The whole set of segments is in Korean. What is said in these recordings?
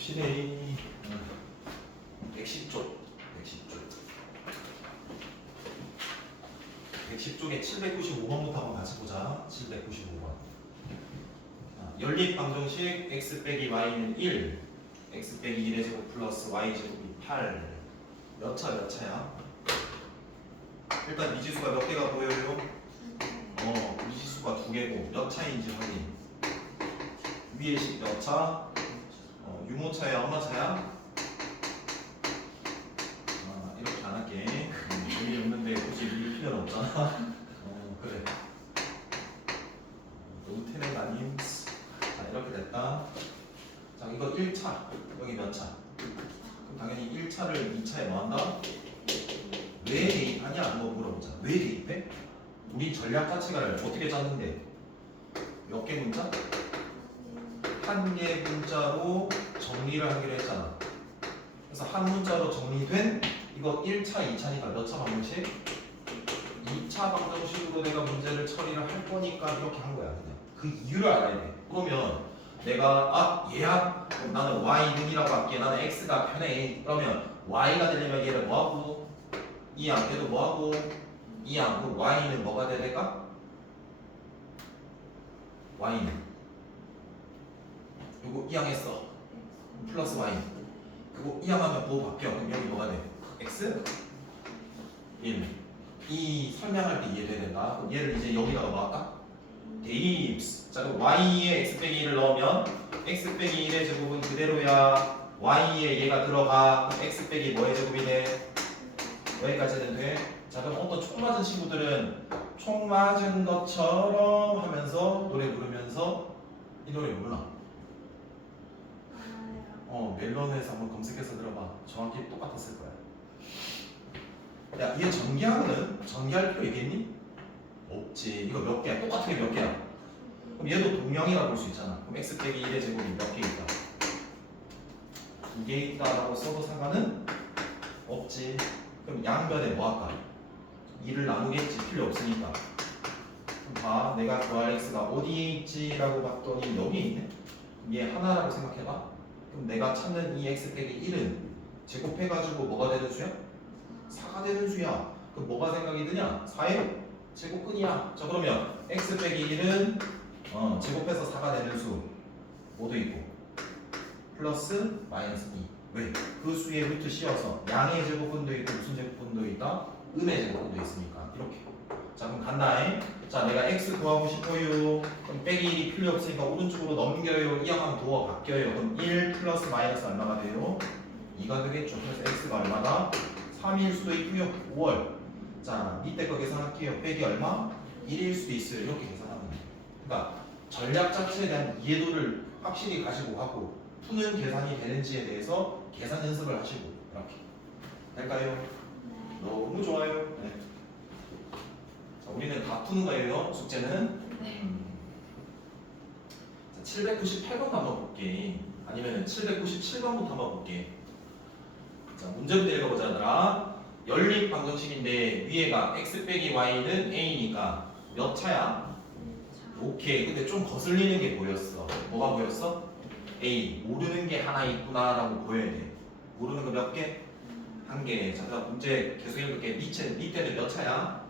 봅시네. 110쪽. 110쪽에 795번부터 한번 같이 보자. 795번. 연립 방정식 x 빼기 y는 1, x 빼기 1의 제곱 플러스 y 제곱이 8. 몇 차야? 일단 미지수가 몇 개가 보여요? 미지수가 2개고 몇 차인지 확인. 위에 식 몇 차? 유모차야, 엄마차야? 이렇게 안 할게. 의미 없는데 굳이 밀 필요는 없잖아. 그래. 너무 테레 아님. 자, 이렇게 됐다. 자, 이거 1차. 여기 몇 차? 그럼 당연히 1차를 2차에 뭐 한다? 왜 대입하냐? 한번 물어보자. 왜 대입해? 우리 전략 자체를 어떻게 짰는데? 몇 개 문자? 한 개 문자로 정리를 하기로 했잖아. 그래서 한 문자로 정리된 이거 1차, 2차니까 몇 차 방정식? 2차 방정식으로 내가 문제를 처리를 할 거니까 이렇게 한 거야. 그냥 그 이유를 알아야 돼. 그러면 내가 얘야? 그럼 나는 y는이라고 할게. 나는 x가 편해. 그러면 y가 되려면 얘를 뭐하고? 이 양계도 뭐하고? 이 양. 그럼 y는 뭐가 돼야 될까? y는 요거 이항 했어. 플러스 y. 그거 이항하면 뭐 바뀌어? 그럼 여기 뭐가 돼? x? 1. 이 설명할 때 이해돼야 된다. 그럼 얘를 이제 여기다가 뭐 할까? 대입. 자, 그럼 y에 x 빼기 1을 넣으면 x 빼기 1의 제곱은 그대로야. y에 얘가 들어가. 그럼 x 빼기 뭐의 제곱이 돼? 여기까지는 돼? 자, 그럼 어떤 총 맞은 친구들은 총 맞은 것처럼 하면서 노래 부르면서 이 노래 몰라. 멜론에서 한번 검색해서 들어봐. 정확히 똑같았을 거야. 야, 얘 전개하면은 전개할 필요 있겠니? 없지. 이거 몇 개야? 똑같은 게 몇 개야? 그럼 얘도 동명이라고 볼 수 있잖아. 그럼 x 빼기 1의 제곱이 몇 개 있다? 2개 있다라고 써도 상관은 없지. 그럼 양변에 뭐 할까? 2를 나누겠지. 필요 없으니까. 그럼 봐. 내가 구할 x가 어디에 있지라고 봤더니 여기 있네. 그럼 얘 하나라고 생각해봐. 그럼 내가 찾는 이 x 빼기 1은 제곱해가지고 뭐가 되는 수야? 4가 되는 수야. 그럼 뭐가 생각이 드냐? 4의 제곱근이야. 자, 그러면 x 빼기 1은 제곱해서 4가 되는 수 뭐도 있고 플러스 마이너스 2. 왜? 그 수의 루트 씌워서 양의 제곱근도 있고 무슨 제곱근도 있다? 음의 제곱근도 있으니까 이렇게. 자, 그럼 간다잉. 자, 내가 x 구하고 싶어요. 그럼 빼기 1이 필요 없으니까 오른쪽으로 넘겨요. 이항하면 도어 바뀌어요. 그럼 1 플러스 마이너스 얼마가 돼요? 2가 되겠죠. 그래서 x가 얼마다? 3일 수도 있고요. 5월. 자, 밑에 거 계산할게요. 빼기 얼마? 1일 수도 있어요. 이렇게 계산하면 돼요. 그러니까 전략 자체에 대한 이해도를 확실히 가지고 하고 푸는 계산이 되는지에 대해서 계산 연습을 하시고 이렇게. 될까요? 너무 좋아요. 네. 자, 우리는 다 푸는 거예요. 숙제는. 네. 자, 798번 한번 볼게. 아니면 797번부터 한번 볼게. 자, 문제부터 읽어보자, 얘들아. 연립 방정식인데 위에가 x 빼기 y는 a니까 몇 차야? 오케이. 근데 좀 거슬리는 게 보였어. 뭐가 보였어? a. 모르는 게 하나 있구나 라고 보여야 돼. 모르는 거 몇 개? 한 개. 자, 그다음 문제 계속 읽을게. 밑에는 몇 차야?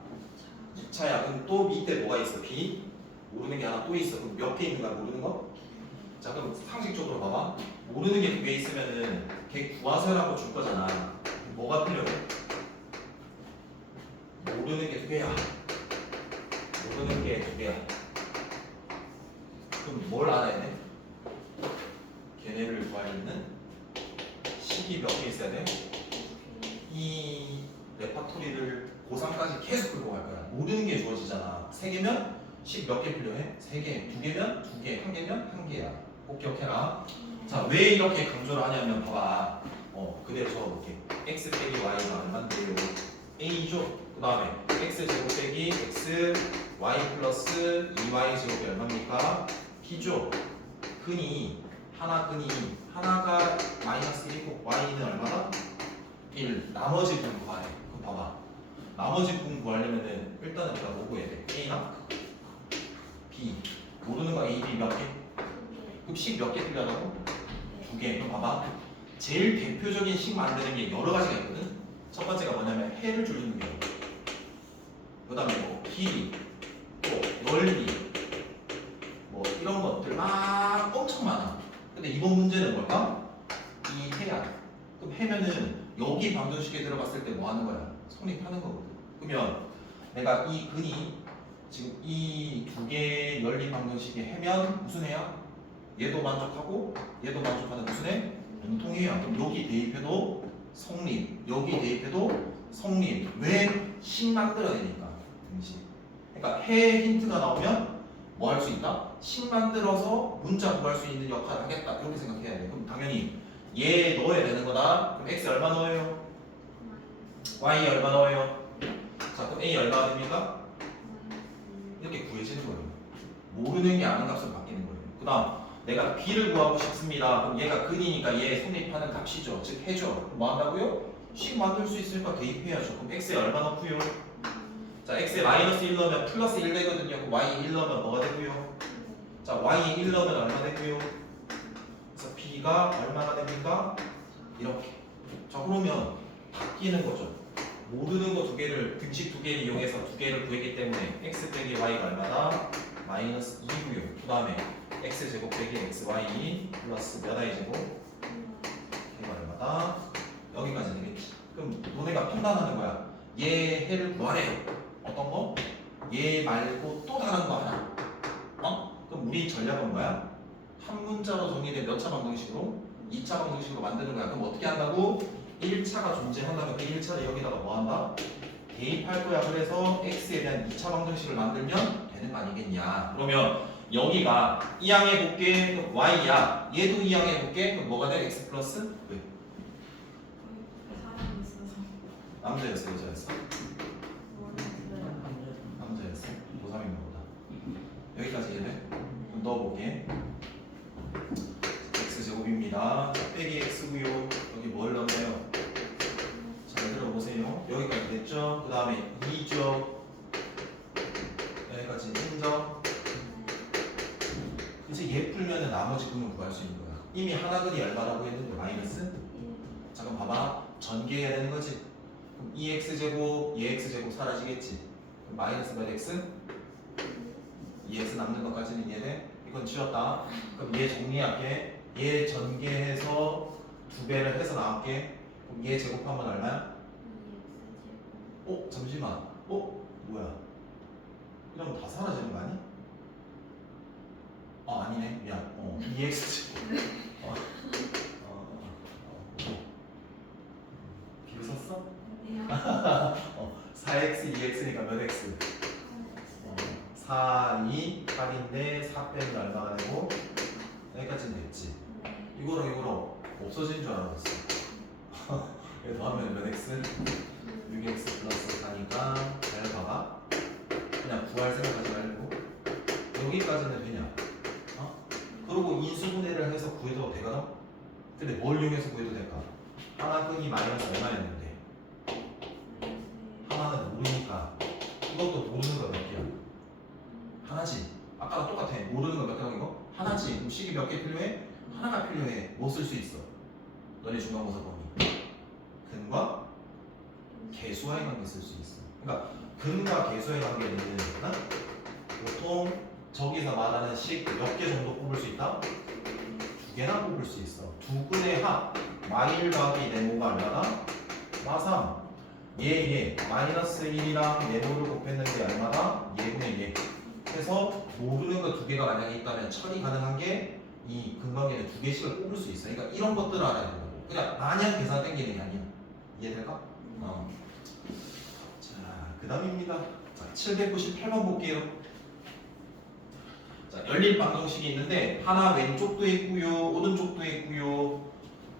2차야. 그럼 또 밑에 뭐가 있어? b. 모르는 게 하나 또 있어. 그럼 몇 개 있는 거야? 모르는 거? 자, 그럼 상식적으로 봐봐. 모르는 게 2개 있으면은 걔 구하세요라고 줄 거잖아. 뭐가 필요해? 모르는 게 2개야. 모르는 게 2개야. 그럼 뭘 알아야 돼? 걔네를 구하려면 식이 몇 개 있어야 돼? 이 레파토리를 고3까지 계속 끌고 갈 거야. 모르는 게 주어지잖아. 3개면 식 몇 개 필요해? 3개. 2개면 2개. 1개면 1개야. 꼭 기억해라. 자, 왜 이렇게 강조를 하냐면 봐봐. 그대로 적어볼게. x 빼기 y가 얼마인데요? a죠. 그 다음에 x 제곱 빼기 x y 플러스 2y 제곱이 얼마입니까? b죠. 근이 하나가 마이너스 1이고 y는 얼마다? 1. 나머지 분 구하래. 그럼 봐봐. 나머지 분 구하려면은 일단은 내가 뭐 구해야 돼? a나 b. 모르는 거 a, b 몇 개? 그럼 식 몇 개 필요하다고? 두 개. 그럼 봐봐. 제일 대표적인 식 만드는 게 여러 가지가 있거든. 첫 번째가 뭐냐면 해를 줄이는 게. 그 다음에 뭐 길이, 또 넓이, 뭐 이런 것들 막 엄청 많아. 근데 이번 문제는 뭘까? 이 해야. 그럼 해면은 여기 방정식에 들어갔을 때 뭐 하는 거야? 성립하는 거거든. 그러면 내가 이 근이 지금 이 두 개의 연립 방정식의 해면 무슨 해야? 얘도 만족하고 얘도 만족하는 무슨 해? 공통해야. 그럼 여기 대입해도 성립, 여기 대입해도 성립. 왜? 식 만들어내니까. 등식. 그러니까 해 힌트가 나오면 뭐 할 수 있다? 식 만들어서 문자 구할 수 있는 역할을 하겠다. 이렇게 생각해야 돼. 그럼 당연히 얘 넣어야 되는 거다. 그럼 x 얼마 넣어요? y 얼마 넣어요? 자, 그럼 a 얼마가 됩니까? 이렇게 구해지는 거예요. 모르는 게 아는 값으로 바뀌는 거예요. 그 다음 내가 b를 구하고 싶습니다. 그럼 얘가 근이니까 얘 성립하는 값이죠. 즉 해죠. 그럼 뭐 한다고요? 식 만들 수 있으니까 대입해야죠. 그럼 x에 얼마 넣고요? 자, x에 마이너스 1 넣으면 플러스 1 되거든요. 그럼 y 1 넣으면 뭐가 되고요? 자, y 1 넣으면 얼마 되고요? 그래서 b가 얼마가 됩니까? 이렇게. 자, 그러면 바뀌는 거죠. 모르는 거 두 개를 등식 두 개를 이용해서 두 개를 구했기 때문에 x 빼기 y가 얼마다? 마이너스 2고요. 그 다음에 x 제곱 빼기 xy 플러스 몇 y 제곱 걔가 얼마다? 여기까지 되겠지. 그럼 너네가 판단하는 거야. 얘 해를 구하래요. 어떤 거? 얘 말고 또 다른 거 하나. 어? 그럼 우리 전략은 뭐야? 한 문자로 정리된 몇 차 방정식으로? 2차 방정식으로 만드는 거야. 그럼 어떻게 한다고? 1차가 존재한다면 그 1차를 여기다가 뭐 한다? 대입할 거야. 그래서 x에 대한 2차 방정식을 만들면 되는 거 아니겠냐. 그러면 여기가 이항해 볼게. 그럼 y야. 얘도 이항해 볼게. 그럼 뭐가 돼? x 플러스? 왜? 사람이 있어서 남자였어? 여자였어? 모르겠어요. 남자였어? 고3인가 보다. 여기까지 이해돼? 그럼 넣어볼게. x제곱입니다. 빼기 x고요. 여기 뭘 넣나요? 잘 들어보세요. 여기까지 됐죠? 그 다음에 2죠. 여기까지 인정. 이제 얘 풀면은 나머지 근을 구할 수 있는 거야. 이미 하나 근이 얼마라고 했는데 마이너스? 잠깐 봐봐. 전개해야 되는 거지. 그럼 2x제곱, 얘x제곱 사라지겠지. 그럼 마이너스 몇 x? 2x 남는 것까지는 이해돼? 이건 지웠다. 그럼 얘 정리할게. 얘 전개해서 두 배를 해서 나올게. 그럼 얘 제곱하면 얼마야? 잠시만. 뭐야? 이러면 다 사라지는 거 아니? 아니네. 미안. 2x 비를 썼어? 4x, 2x니까 몇 x? 4, 2, 8인데 4 빼면 얼마가 되고 여기까지는 됐지. 이거랑 없어진 줄 알았어. 그래서 하면 몇 x? 6x 플러스 4니까 잘 봐봐. 그냥 구할 생각하지 말고 여기까지는 되냐? 그리고 인수분해를 해서 구해도 되거든? 근데 뭘 이용해서 구해도 될까? 하나 끈이 마이너스 얼마였는데 하나는 모르니까 이것도 모르는 거 몇 개야? 하나지. 아까랑 똑같아. 모르는 거 몇 개라고 이거? 하나지. 그럼 식이 몇 개 필요해? 하나가 필요해. 뭐 쓸 수 있어? 너네 중간고사 범위. 근과 개수와의 관계 쓸 수 있어. 그러니까 근과 개수의 관계는 보통 저기서 말하는 식 몇 개 정도 뽑을 수 있다? 2개나 뽑을 수 있어. 두 근의 합 마일 더하기 네모가 얼마다? 마3. 얘 마이너스 1이랑 네모를 곱했는데 얼마다? 얘분의 얘. 해서 모르는 거 두 개가 만약에 있다면 처리 가능한 게 이 근관계는 두 개씩을 뽑을 수 있어. 그러니까 이런 것들을 알아야 되는 거고. 그냥 마냥 계산 땡기는 게 아니야. 이해될까? 자, 그 다음입니다. 자, 798번 볼게요. 자, 열린 방정식이 있는데 하나 왼쪽도 있고요, 오른쪽도 있고요.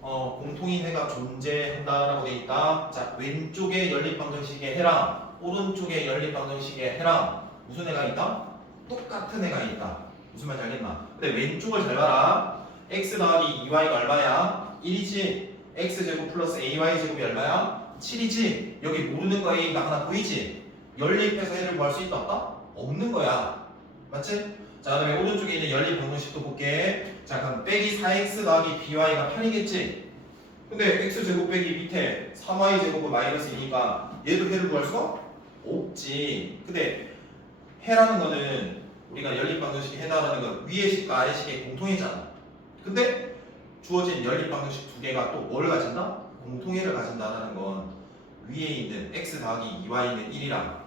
공통인 해가 존재한다라고 돼 있다. 자, 왼쪽에 열린 방정식의 해랑 오른쪽에 열린 방정식의 해랑 무슨 해가 있다? 똑같은 해가 있다. 무슨 말인지 알겠나? 근데 왼쪽을 잘 봐라. x 더하기 2y가 얼마야? 1이지. x제곱 플러스 ay제곱이 얼마야? 7이지. 여기 모르는 거 a가 하나 보이지? 연립해서 해를 구할 수 있다 없다? 없는 거야. 맞지? 자, 그다음에 오른쪽에 있는 연립 방정식도 볼게. 자, 그럼 빼기 4x 더하기 by가 8이겠지? 근데 x제곱 빼기 밑에 3y제곱은 마이너스 2니까 얘도 해를 구할 수가 없지. 근데 해라는 거는 우리가 연립 방정식이 해라는 건 위의 식과 아래 식의 공통이잖아. 근데 주어진 연립 방정식 두 개가 또 뭘 가진다? 공통해를 가진다는 건 위에 있는 x 더하기 2y는 1이랑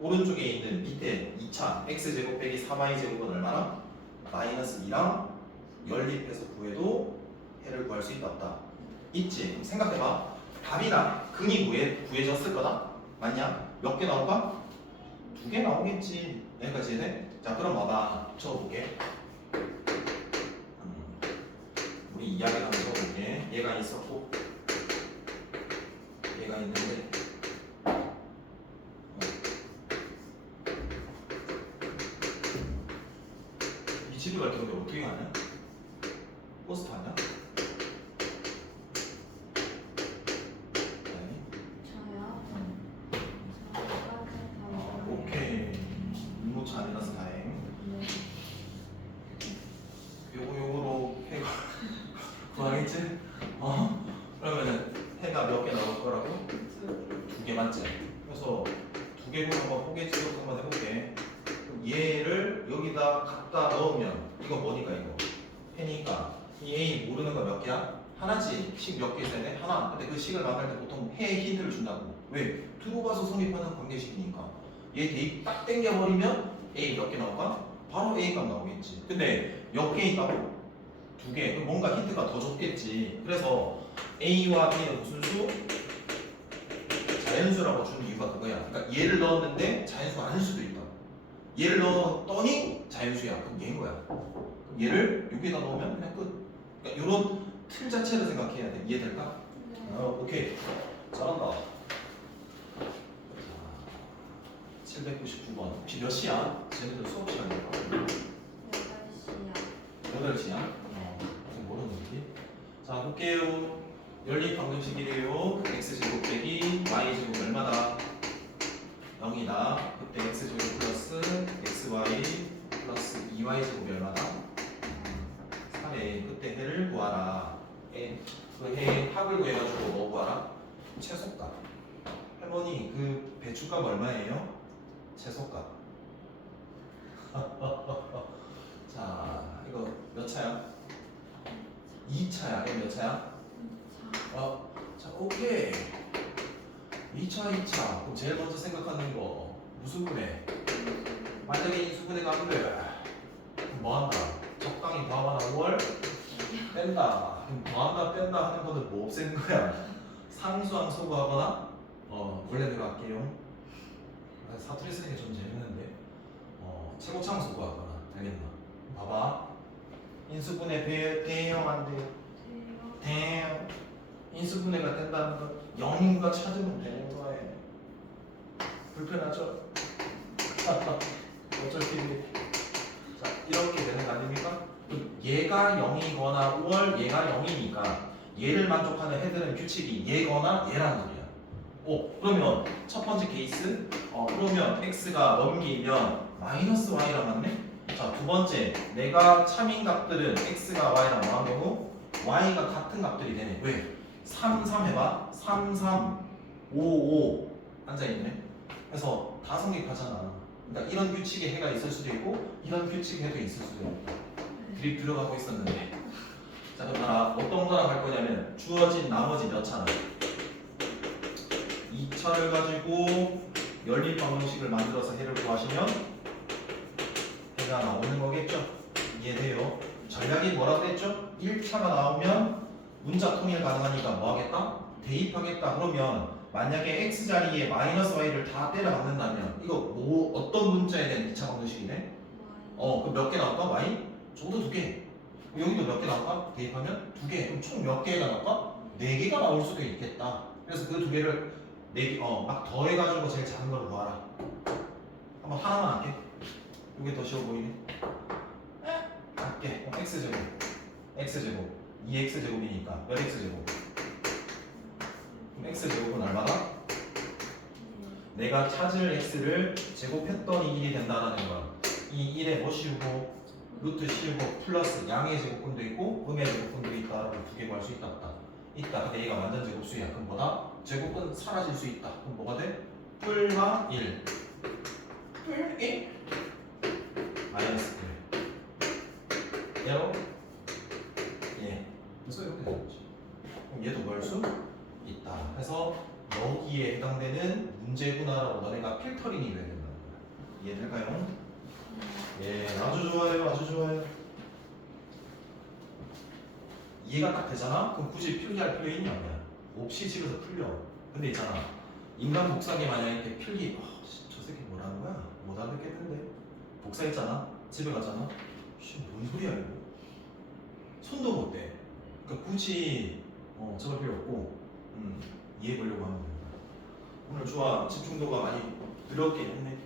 오른쪽에 있는 밑에 2차 x제곱 빼기 3y제곱은 얼마나? 마이너스 2랑 연립해서 구해도 해를 구할 수 있다 없다? 있지. 그럼 생각해봐. 답이나 근이 구해졌을 거다? 맞냐? 몇 개 나올까? 2개 나오겠지. 여기까지 이해돼? 자, 그럼 봐봐. 적어볼게. 우리 이야기를 한번 적어볼게. 얘가 있었고 얘가 있는데 이 집에 갈 텐데 어떻게 가냐? 버스 타냐? 저요? 오케이. 임무차 아니라서 다행. 네. 요거로 해가 구하겠지? 그러면은 해가 몇 개 나올 거라고? 2개 맞지? 그래서 2개로 한번 포개 지역 한번 해볼게. 그럼 얘를 여기다 갖다 넣으면 이거 뭐니까 이거? 해니까 이 A 모르는 거 몇 개야? 하나지. 식 몇 개 있어야 돼? 하나. 근데 그 식을 만들 때 보통 해 힌트를 준다고. 왜? 들어가서 성립하는 관계식이니까. 얘 대입 딱 땡겨버리면 A 몇 개 나올까? 바로 A 값 나오겠지. 근데 몇 개 있다고? 2개. 그럼 뭔가 힌트가 더 줬겠지. 그래서 A와 B는 무슨 수? 자연수라고 주는 이유가 그거야. 그러니까 얘를 넣었는데 자연수가 아닐 수도 있다. 얘를 넣었더니 자연수야. 그럼 얘인 거야. 그럼 얘를 여기다 넣으면 그냥 끝. 그러니까 이런 틀 자체를 생각해야 돼. 이해될까? 오케이. 잘한다. 799번. 혹시 몇 시야? 쟤네들 수업 시간이야? 8시야. 아직 모르는지. 자, 볼게요. 연립 방정식이래요. x제곱 빼기 y제곱 얼마다? 0이다. 그때 x제곱 플러스 xy 플러스 2y제곱이 얼마다? 3에 그때 해를 구하라. 그 해 합을 구해가지고 뭐 구하라? 최소값. 할머니 그 배추값 얼마예요? 최소값. 자, 이거 몇 차야? 2차야. 이거 몇 차야? 자, 오케이. 2차. 그럼 제일 먼저 생각하는 거 무슨 분해? 만약에 인수분해가 안 돼. 그럼 뭐 한다? 적당히 더하거나 5월 뺀다. 그럼 더한다 뺀다 하는 거는 뭐 없애는 거야? 상수항 소구하거나 원래대로 할게요. 사투리 쓰는 게 좀 재밌는데 최고차항 소구하거나 알겠나? 봐봐. 인수분해 대형 안 돼. 대형. 인수분해가 된다는 건 0인가 찾으면 되는 거예요. 불편하죠? 어쩔 수 있니? 자, 이렇게 되는 거 아닙니까? 얘가 0이거나 5월 얘가 0이니까 얘를 만족하는 헤드는 규칙이 얘거나 얘라는 소리야. 그러면 첫 번째 케이스 그러면 x가 넘기면 마이너스 y랑 맞네? 자, 두 번째 내가 참인 값들은 x가 y랑 뭐한 경우 y가 같은 값들이 되네. 왜? 3, 3 해봐. 3, 3, 5, 5 앉아있네. 그래서 다 성립하잖아. 그러니까 이런 규칙의 해가 있을 수도 있고 이런 규칙의 해도 있을 수도 있고 드립 들어가고 있었는데 자, 그럼 나 어떤 거랑 할 거냐면 주어진 나머지 몇 차나 2차를 가지고 연립 방정식을 만들어서 해를 구하시면 해가 나오는 거겠죠? 이해돼요? 전략이 뭐라고 했죠? 1차가 나오면 문자 통일 가능하니까 뭐 하겠다? 대입하겠다. 그러면 만약에 x 자리에 마이너스 y를 다 때려 박는다면 이거 뭐 어떤 문자에 대한 2차 방정식이네? 그럼 몇 개 나올까? y? 저도 2개. 여기도 몇 개 나올까? 대입하면 2개. 그럼 총 몇 개가 나올까? 4개가 나올 수도 있겠다. 그래서 그 2개를 막 더해가지고 제일 작은 걸 구하라. 한번 하나만 할게. 이게 더 쉬워 보이네. 할게. x제곱 2x제곱이니까 몇 x제곱? 그럼 x제곱은 얼마다? 내가 찾을 x를 제곱했더니 1이 된다는 거야. 이 1에 뭐 씌우고 루트 씌우고 플러스 양의 제곱근도 있고 음의 제곱근도 있다라고 두 개 구할 수 있다 없다? 있다. 근데 얘가 완전 제곱수야. 그럼 뭐다? 제곱근 사라질 수 있다. 그럼 뭐가 돼? 뿔마 1 뿔 1 마이너스 1 얘로 예. 그래서 이렇게 되는 거지. 그럼 얘도 구할 수 있다. 그래서 여기에 해당되는 문제구나라고 너네가 필터링이 돼야 된다는 거야. 이해될까요? 예, 아주 좋아요, 아주 좋아요. 이해가 딱 되잖아? 그럼 굳이 필기할 필요 있냐? 아니야? 없이 집에서 풀려. 근데 있잖아, 인간 복사기 만약에 이렇게 필기, 저 새끼 뭐라는 거야? 못 알아듣겠는데? 복사했잖아? 집에 갔잖아? 뭔 소리야 이거? 손도 못 대. 그러니까 굳이 저럴 필요 없고 이해해 보려고 하면 된다. 오늘 좋아, 집중도가 많이 늘었긴 했네.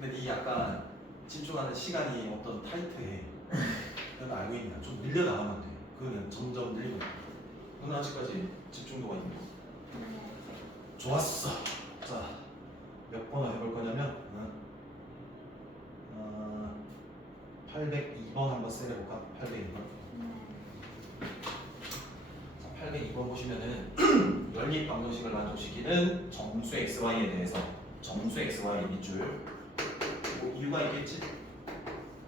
근데 이 약간 집중하는 시간이 어떤 타이트해. 넌 알고 있냐? 좀 밀려 나가면 돼. 그거는 점점 늘리면 돼. 넌 아직까지 집중도가 있는 거. 좋았어. 자, 몇 번을 해볼 거냐면 802번 한번 세려볼까? 802번. 자, 802번 보시면은 연립 방정식을 만족시키는 정수 xy에 대해서 정수 xy 밑줄 뭐 이유가 있겠지?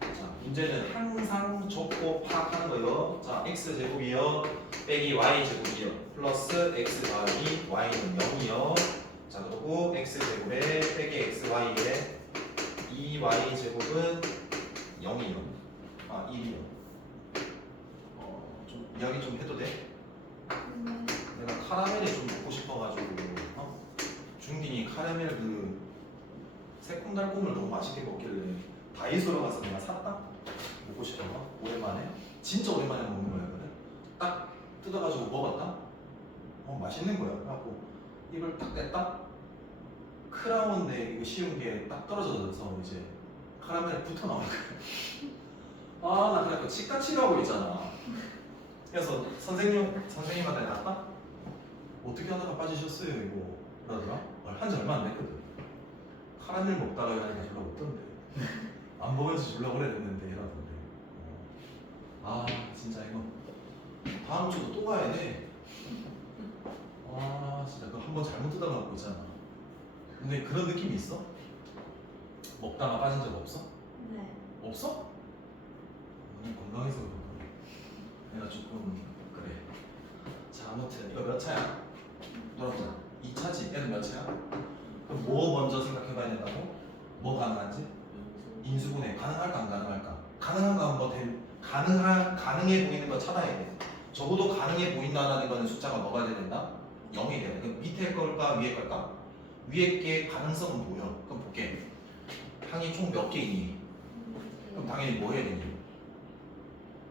자, 문제는 항상 좁고 파악하는 거예요. 자, x제곱이요 빼기 y제곱이요 플러스 x 더하기 y는 0이요. 자, 그리고 x제곱에 빼기 xy에 2y제곱은 0이요. 1이요. 좀 이야기 좀 해도 돼? 내가 카라멜이 좀 먹고 싶어가지고 중딩이 카라멜 그 새콤달콤을 너무 맛있게 먹길래 다이소로 가서 내가 샀다? 먹고 싶어서 오랜만에 진짜 오랜만에 먹는 거야. 그래 딱 뜯어가지고 먹었다? 맛있는 거야. 그래갖고 이걸 딱 뗐다? 크라운데 이거 씌운 게 딱 떨어져서 이제 카라멜에 붙어 나오는 거야. 나 그래 치과 치료하고 있잖아. 그래서 선생님한테 났다? 어떻게 하다가 빠지셨어요 이거 그러더라. 한지 얼마 안 됐거든. 카라멜 먹다가 이러니까 졸라 없던데. 안 먹은 지 졸라 오래됐는데 이러던데. 진짜 이거 다음 주도 또 가야 돼. 진짜 너 한 번 잘못 뜯어갖고 있잖아. 근데 그런 느낌이 있어? 먹다가 빠진 적 없어? 네. 없어? 건강해서 그런가? 내가 조금 그래. 자, 아무튼 이거 몇 차야? 돌아보자. 2차지? 얘는 몇 차야? 그럼 뭐 먼저 생각해봐야 된다고? 뭐 가능한지? 인수분해 가능할까 안 가능할까? 가능한 거 한번 가능해 보이는 거 찾아야 돼. 적어도 가능해 보인다는 거는 숫자가 뭐가 돼야 된다? 0이 돼야 돼. 그럼 밑에 걸까 위에 걸까? 위에 게 가능성은 보여. 그럼 볼게. 항이 총 몇 개이니? 그럼 당연히 뭐 해야 되니?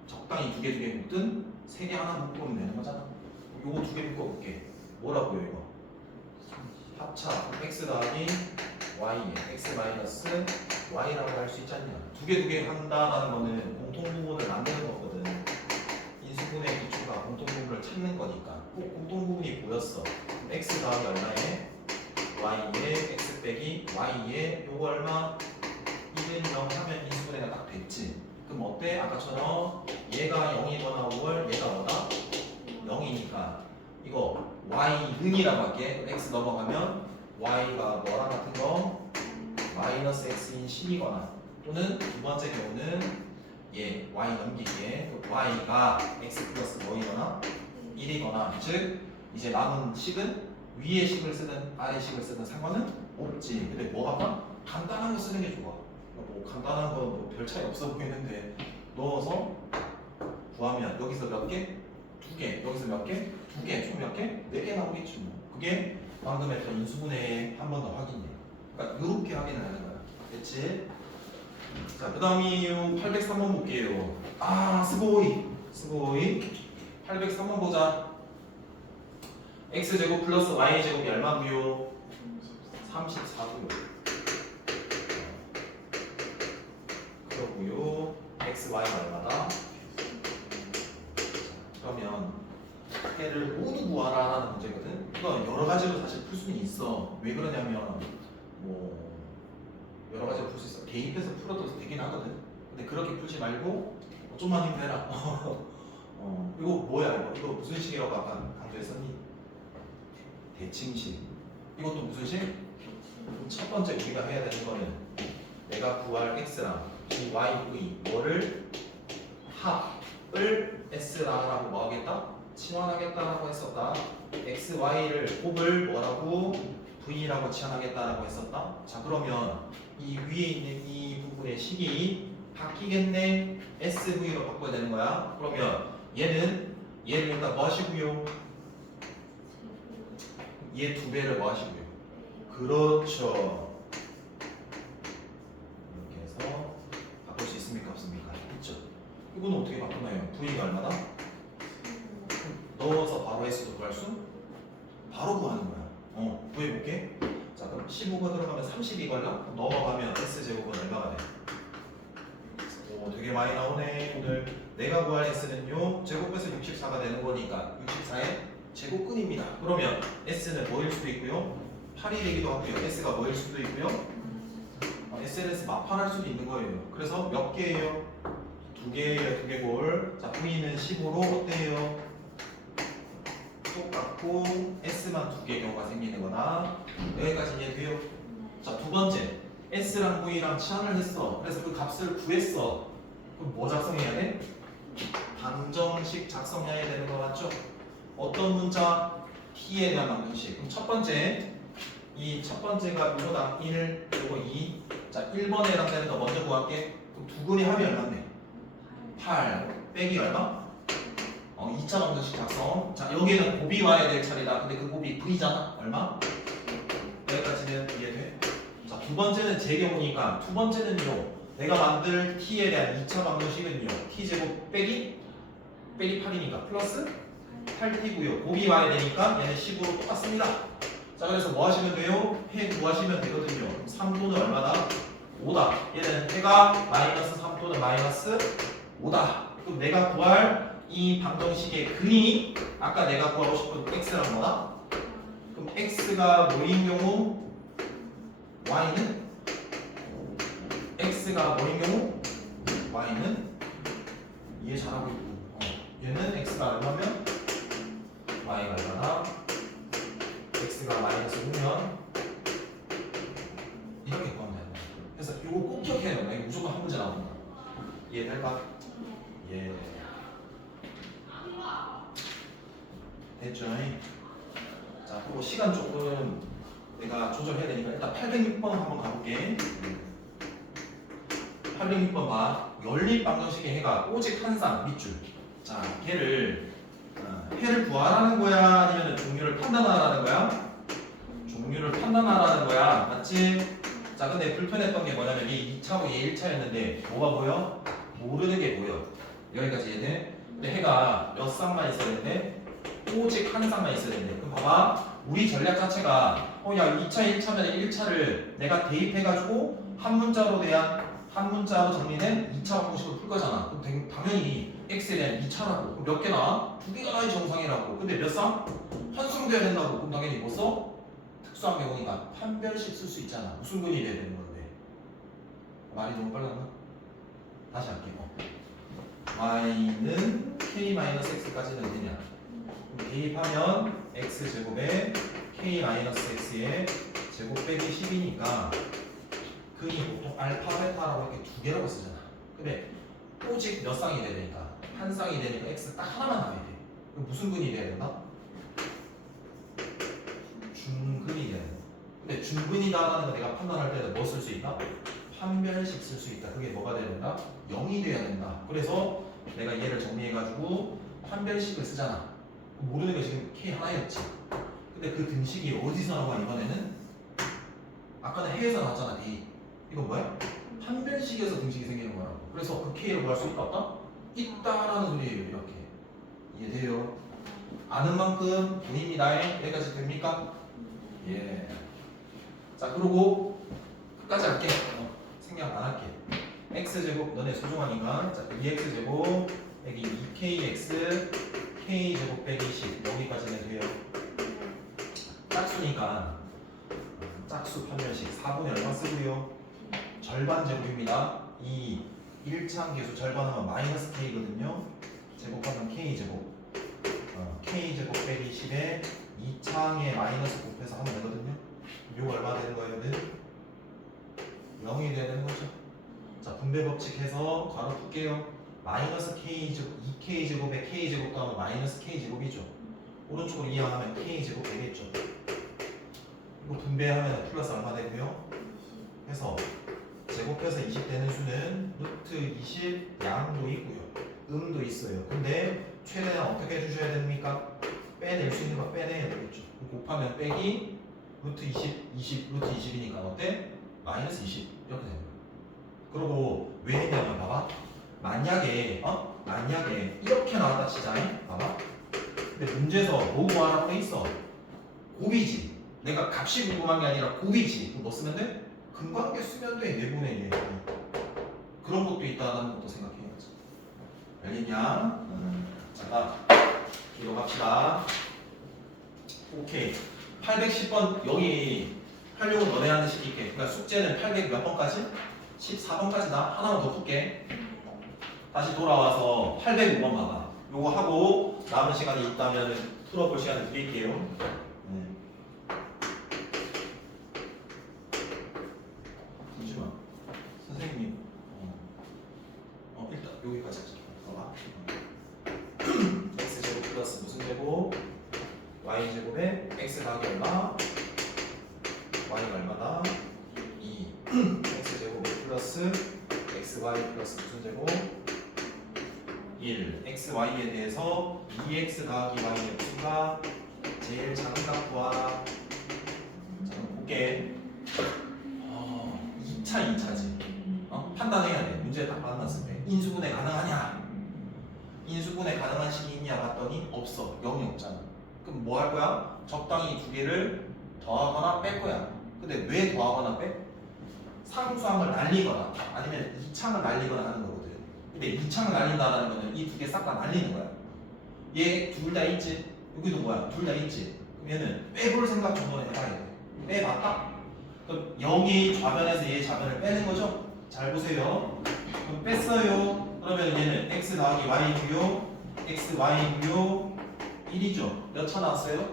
적당히 두 개 묶든 세 개 하나 묶으면 되는 거잖아. 요거 두 개 묶어볼게. 뭐라고요 이거? 합차 x 더하기 y에 x 마이너스 y라고 할 수 있지 않냐. 두 개 한다라는 거는 공통부분을 만드는 거거든. 인수분해 기초가 공통부분을 찾는 거니까 꼭 공통부분이 보였어. x 더하기 얼마에 y에 x 빼기 y에 요거 얼마 1은 0 하면 인수분해가 딱 됐지. 그럼 어때? 아까처럼 얘가 0이거나 5월 얘가 뭐다? 0이니까 이거 y는이라고 할게. x 넘어가면 y가 뭐랑 같은 거? 마이너스 x인 10이거나 또는 두 번째 경우는 얘 y 넘기기에 y가 x 플러스 뭐이거나 1이거나 즉 이제 남은 식은 위의 식을 쓰든 아래 식을 쓰든 상관은 없지. 근데 뭐가 봐? 간단한 거 쓰는 게 좋아. 뭐 간단한 건 뭐 별 차이 없어 보이는데 넣어서 구하면 여기서 몇 개? 두 개. 여기서 몇 개? 두 개. 총 몇 개? 네 개 나오겠지 뭐. 그게 방금 했던 인수분해 한 번 더 확인이야. 그러니까 이렇게 확인을 하는 거야. 됐지? 자, 그 다음이 803번 볼게요. 스고이 803번 보자. x제곱 플러스 y제곱이 얼마고요? 34고요. 그러고요. xy가 얼마다? 그러면 얘를 모두 구하라 하는 문제거든. 이거 여러 가지로 사실 풀 수는 있어. 왜 그러냐면 뭐 여러 가지로 풀 수 있어. 대입해서 풀어도 되긴 하거든. 근데 그렇게 풀지 말고 좀만 힘내라. 이거 뭐야 이거? 이거 무슨 식이라고 아까 강조했었니? 대칭식. 이것도 무슨 식? 첫 번째 우리가 해야 되는 거는 내가 구할 x랑 y, v 뭐를 합을 s라고 뭐 하겠다? 치환하겠다라고 했었다. x, y를 곱을 뭐라고? v라고 치환하겠다라고 했었다. 자 그러면 이 위에 있는 이 부분의 식이 바뀌겠네. sv로 바꿔야 되는 거야. 그러면 얘를 일단 뭐 하시고요? 얘 두 배를 뭐 하시고요? 그렇죠. 이렇게 해서 바꿀 수 있습니까? 없습니까? 있죠. 이거는 어떻게 바꾸나요? v가 얼마다? 넣어서 바로 s도 구할 수? 바로 구하는 거야. 구해볼게. 자 그럼 15가 들어가면 32 걸려? 넘어가면 s제곱은 얼마가 돼? 오 되게 많이 나오네 오늘. 내가 구할 s는요 제곱해서 64가 되는 거니까 64의 제곱근입니다. 그러면 s는 뭐일 수도 있고요 8이 되기도 하고요 s가 뭐일 수도 있고요 SNS 마판할 수도 있는 거예요. 그래서 몇 개예요? 두 개예요. 두 개골. 자 v는 15로 어때요? 똑같고 s만 두 개의 경우가 생기는 거다. 여기까지 이해돼요? 자 두 번째 s랑 v랑 치환을 했어. 그래서 그 값을 구했어. 그럼 뭐 작성해야 돼? 방정식 작성해야 되는 거 맞죠? 어떤 문자? t에 대한 방정식. 그럼 첫 번째 이 첫 번째가 이거당 1 그리고 2. 자 1번에 해당되는 거 먼저 구할게. 그럼 두 근의 합이 얼마인데? 8 빼기 얼마? 2차 방정식 작성. 자 여기에는 곱이 와야 될 차례다. 근데 그 곱이 v잖아. 얼마? 여기까지는 이해돼? 자 두 번째는 제 경우니까 두 번째는요 내가 만들 t에 대한 2차 방정식은요 t제곱 빼기 8이니까 플러스 8t고요 곱이 와야 되니까 얘는 10으로 똑같습니다. 자 그래서 뭐 하시면 돼요? 해 구하시면 되거든요. 3도는 얼마다? 5다. 얘는 해가 마이너스 3도는 마이너스 5다. 그럼 내가 구할 이 방정식의 근이 아까 내가 구하고 싶은 x랑 뭐다? 그럼 x가 뭐인 경우 y는 x가 뭐인 경우 y는 이해 잘하고 있고 얘는 x가 얼마면 y가 얼마나 x가 마이너스 5면 이렇게 구하면 되는 거야. 그래서 이거 꼭 기억해야 된다. 이거 무조건 한 문제 나온다. 이해될까? 예. 됐죠? 자 그리고 시간 조금 내가 조절해야 되니까 일단 806번 한번 가볼게. 806번 봐. 연립 방정식의 해가 오직 한 쌍 밑줄. 자 걔를 해를 구하라는 거야 아니면 종류를 판단하라는 거야? 종류를 판단하라는 거야. 맞지? 자 근데 불편했던 게 뭐냐면 이 2차고 얘 1차였는데 뭐가 보여? 모르는 게 보여. 여기까지 이해돼? 근데 해가 몇 쌍만 있어야 되는데 오직 한 쌍만 있어야 되는데 그럼 봐봐 우리 전략 자체가 야 2차 1차면 1차를 내가 대입해가지고 한 문자로 정리된 2차 방정식을 풀 거잖아. 그럼 당연히 x에 대한 2차라고. 그럼 몇 개 나와? 두 개가 나이 정상이라고. 근데 몇 쌍? 한 쌍 돼야 된다고. 그럼 당연히 뭐 써? 특수한 경우니까 판별식 쓸 수 있잖아. 무슨 근이 돼야 되는 건데. 말이 너무 빨랐나? 다시 할게요. y는 k-x까지는 되냐? 대입하면 x제곱에 k-x의 제곱 빼기 10이니까 근이 보통 알파, 베타라고 이렇게 두 개라고 쓰잖아. 근데 오직 몇 쌍이 돼야 되니까 한 쌍이 되니까 x 딱 하나만 나와야 돼. 그럼 무슨 근이 돼야 된다? 중근이 돼야 된다. 근데 중근이다라는 거 내가 판단할 때는 뭐 쓸 수 있다? 판별식 쓸 수 있다. 그게 뭐가 돼야 된다? 0이 돼야 된다. 그래서 내가 얘를 정리해가지고 판별식을 쓰잖아. 모르는 게 지금 k 하나였지. 근데 그 등식이 어디서 나와 이번에는? 아까는 해에서 나왔잖아. D. 이건 뭐야? 판별식에서 등식이 생기는 거라고. 그래서 그 k를 구할 수 있다 없다? 있다라는 소리예요. 이렇게 이해돼요? 아는 만큼 돈입니다. 여기까지 됩니까? 예. 자 그리고 끝까지 할게. 생략 안 할게. x제곱 너네 소중하니까 자 2x제곱 여기 2kx k제곱 빼기 10 여기까지는 돼요. 짝수니까 짝수 판별식 4분의 얼마 쓰고요? 절반 제곱입니다. 이 1창 계수 절반하면 마이너스 k거든요. 제곱하면 k제곱. k제곱 빼기 10에 2창에 마이너스 곱해서 하면 되거든요. 요거 얼마 되는 거예요? 0이 되는 거죠. 자, 분배 법칙 해서 괄호 풀게요. 마이너스 k제곱 2k제곱에 k제곱 더하면 마이너스 k제곱이죠. 오른쪽으로 이항하면 k제곱 되겠죠. 이거 분배하면 플러스 얼마 되고요. 해서 제곱해서 20 되는 수는 루트 20 양도 있고요. 음도 있어요. 근데 최대한 어떻게 해주셔야 됩니까? 빼낼 수 있는 거 빼내야 되겠죠. 곱하면 빼기 루트 20 루트 20이니까 어때? 마이너스 20 이렇게 됩니다. 그리고 왜 했냐면 봐봐. 만약에 이렇게 나왔다 치자. 봐봐. 근데 문제에서 뭐 구하라고 돼 있어? 곱이지. 내가 값이 궁금한 게 아니라 곱이지. 그럼 뭐 쓰면 돼? 근관계 쓰면 돼. 내분의 1. 그런 것도 있다는 것도 생각해야지. 알겠냐? 자, 이거 갑시다. 오케이. 810번 여기 활용을 너네한테 시킬게. 그러니까 숙제는 800 몇 번까지? 14번까지다. 하나만 더 풀게. 다시 돌아와서 805번 봐봐. 요거 하고 남은 시간이 있다면 풀어볼 시간을 드릴게요. 잠시만. 선생님. 일단 여기까지 하자. 봐봐. x제곱 플러스 무슨 제곱? y제곱에 x 더하기 얼마? y가 얼마다? 2 x제곱 플러스 xy 플러스 무슨 제곱? 1 xy에 대해서 2x 더하기 y의 수가 제일 작은 값 구하. 자, 그럼 볼게. 2차지. 판단해야 돼. 문제 딱 만났을 때 인수분해 가능하냐? 인수분해 가능한 식이 있냐 봤더니 없어. 0이 없잖아. 그럼 뭐 할 거야? 적당히 두 개를 더하거나 뺄 거야. 근데 왜 더하거나 빼? 상수함을 날리거나 아니면 2창을 날리거나 하는 거거든. 근데 2창을 날린다는 거는 이 두 개 싹 다 날리는 거야. 얘 둘 다 있지? 여기도 뭐야? 둘 다 있지? 그럼 얘는 빼볼 생각 정도는 해봐야 돼. 빼봤다? 그럼 여기 좌변에서 얘 좌변을 빼는 거죠? 잘 보세요. 그럼 뺐어요. 그러면 얘는 x 더하기 y고요. x y고요. 1이죠. 몇 차 나왔어요?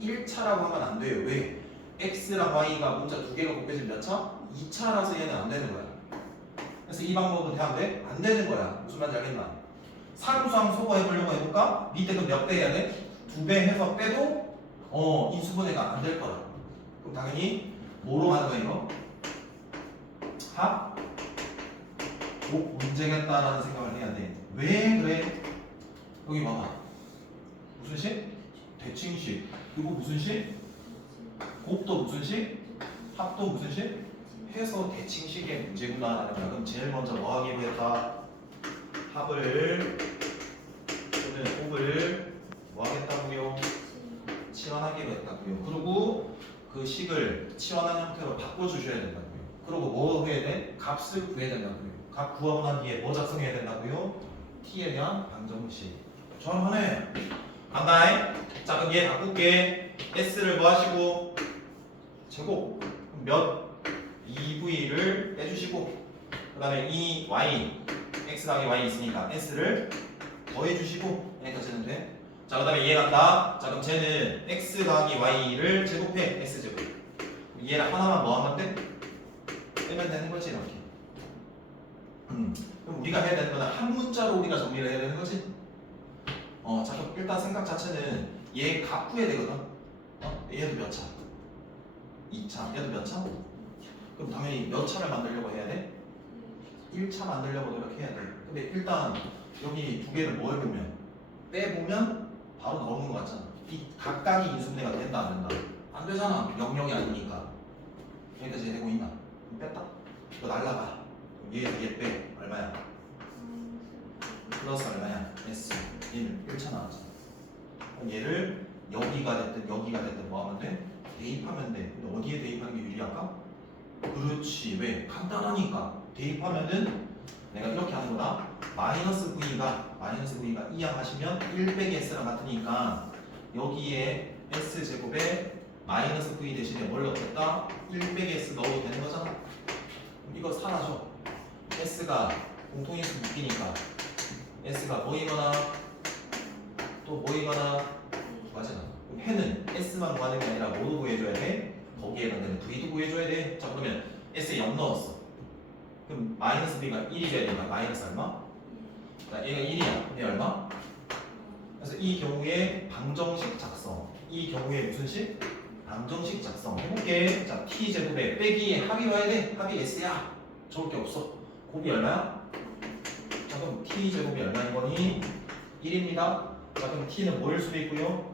1차라고 하면 안 돼요. 왜? x랑 y가 문자 두 개가 곱해지면 몇 차? 2차라서 얘는 안 되는 거야. 그래서 이 방법은 돼야 돼? 안 되는 거야. 무슨 말인지 알겠나? 상수함 소거해보려고 해볼까? 밑에 그 몇 배 해야 돼? 2배 해서 빼도 인수분해가 안 될 거야. 그럼 당연히 뭐로 가는 거야 이거? 합? 곱 문제겠다라는 생각을 해야 돼. 왜 그래? 여기 봐봐. 무슨 식? 대칭식. 이거 무슨 식? 곱도 무슨 식? 합도 무슨 식? 해서 대칭식의 문제구나라는 거야. 그럼 제일 먼저 뭐 하기로 했다? 합을 또는 곱을 뭐 하겠다고요? 치환하기로 했다고요. 그리고 그 식을 치환한 형태로 바꿔주셔야 된다고요. 그리고 뭐 해야 돼? 값을 구해야 된다고요. 값 구하고 난 뒤에 뭐 작성해야 된다고요? t에 대한 방정식. 정확하네. 간다. 자, 그럼 얘 바꿀게. s를 뭐 하시고? 제곱. 몇? 2v를 빼주시고, 그 다음에 이 y, x 더하기 y 있으니까 s를 더해주시고, 여기까지는 돼. 자, 그 다음에 얘 간다. 자, 그럼 쟤는 x 더하기 y를 제곱해. s제곱. 얘를 하나만 뭐 하면 돼? 빼면 되는 거지, 이렇게. 그럼 우리가 해야 되는 거는 한 문자로 우리가 정리를 해야 되는 거지. 자, 그럼 일단 생각 자체는 얘 값 구해야 되거든. 얘도 몇 차? 2차. 얘도 몇 차? 그럼 당연히 몇 차를 만들려고 해야 돼? 1차 만들려고 노력해야 돼. 근데 일단 여기 두 개를 뭐 해보면 빼보면 바로 나오는 거 같잖아. 이 각각이 인수분해가 된다 안 된다? 안 되잖아. 영역이 아니니까. 여기까지 되고 있나? 그럼 뺐다. 이거 날라가. 얘 빼. 얼마야? 플러스 얼마야? S 1차 나왔잖아. 그럼 얘를 여기가 됐든 여기가 됐든 뭐 하면 돼? 대입하면 돼. 근데 어디에 대입하는 게 유리할까? 그렇지. 왜? 간단하니까. 대입하면은 내가 이렇게 하는 거다. 마이너스 V가 이항하시면 1 빼기 S랑 같으니까 여기에 S제곱에 마이너스 V 대신에 뭘 넣겠다? 1 빼기 S 넣어도 되는 거잖아. 이거 사라져. S가 공통인수 묶이니까 S가 보이거나 또 보이거나 맞잖아. 그럼 해는 S만 구하는 게 아니라 뭐도 구해줘야 돼? 거기에 해당되는 V도 구해줘야 돼. 자 그러면 S에 0 넣었어. 그럼 마이너스 B가 1이 돼야 되니까 마이너스 얼마? 자 얘가 1이야. 얘 얼마? 그래서 이 경우에 방정식 작성. 이 경우에 무슨 식? 방정식 작성. 해볼게. 자 T제곱에 빼기에 합이 와야 돼. 합이 S야. 적을 게 없어. 곱이 얼마야? 자 그럼 T제곱이 얼마인 거니? 1입니다. 자 그럼 T는 뭐일 수도 있고요?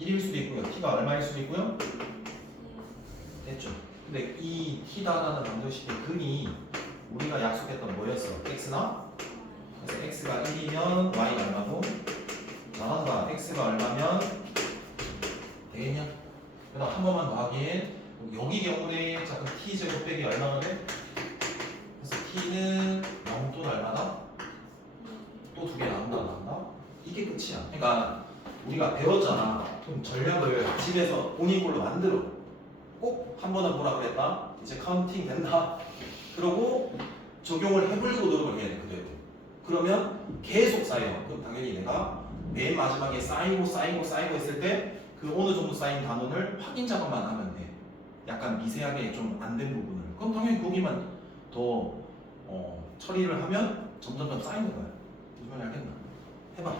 1일 수도 있고요. T가 얼마일 수도 있고요? 됐죠? 근데 이 T다라는 방정식의 근이 우리가 약속했던 뭐였어? X나? 그래서 X가 1이면 Y가 얼마고? 잘한다. X가 얼마면 되겠냐? 그다음 한 번만 더 하긴 여기 경우에 자 그럼 T제곱 빼기 얼마나 돼? 그래서 T는 0 또는 얼마다? 또 두 개 나온다? 이게 끝이야. 그러니까 우리가 배웠잖아. 좀 전략을 집에서 본인 걸로 만들어. 꼭 한 번은 뭐라 그랬다? 이제 카운팅 된다. 그러고 적용을 해보려고 노력을 해야 돼. 그대로. 그러면 계속 쌓여. 그럼 당연히 내가 맨 마지막에 쌓이고 했을 때 그 어느 정도 쌓인 단원을 확인 작업만 하면 돼. 약간 미세하게 좀 안 된 부분을. 그럼 당연히 거기만 더 처리를 하면 점점 쌓이는 거야. 무슨 말인지 알겠나? 해봐.